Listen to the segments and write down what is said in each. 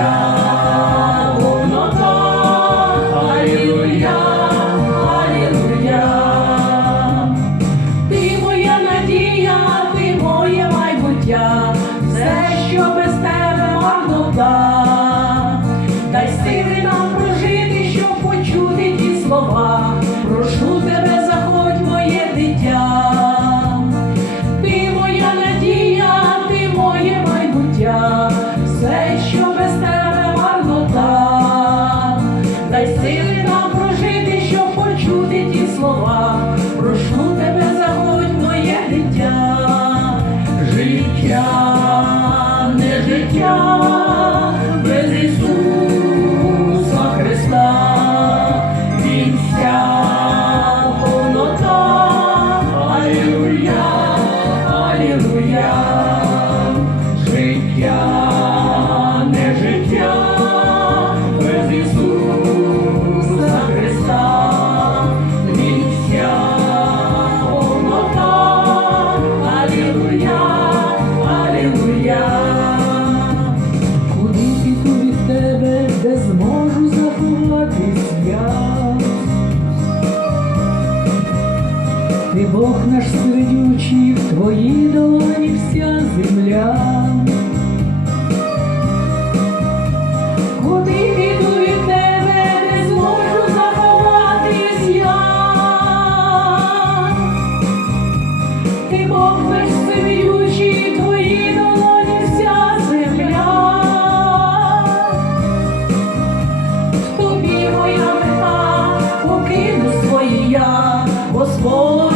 God. Ж сердючі в твоїй долоні вся земля. Куди піду від тебе, не зможу заховатись я. Ти Бог весь всевидючий, в твоїй вся земля. Тобі моя мета, покину своє я, Господь,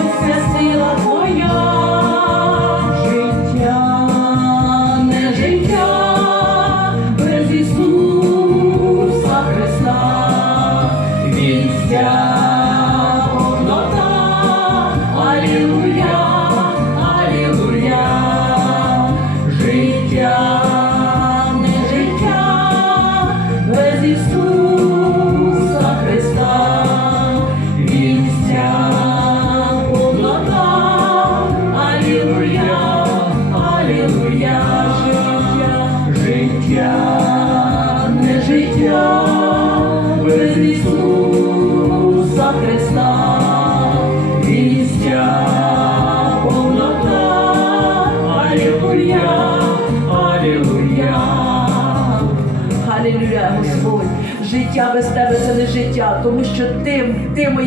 Алілуя, Господь. Життя без тебе це не життя, тому що ти, ти моє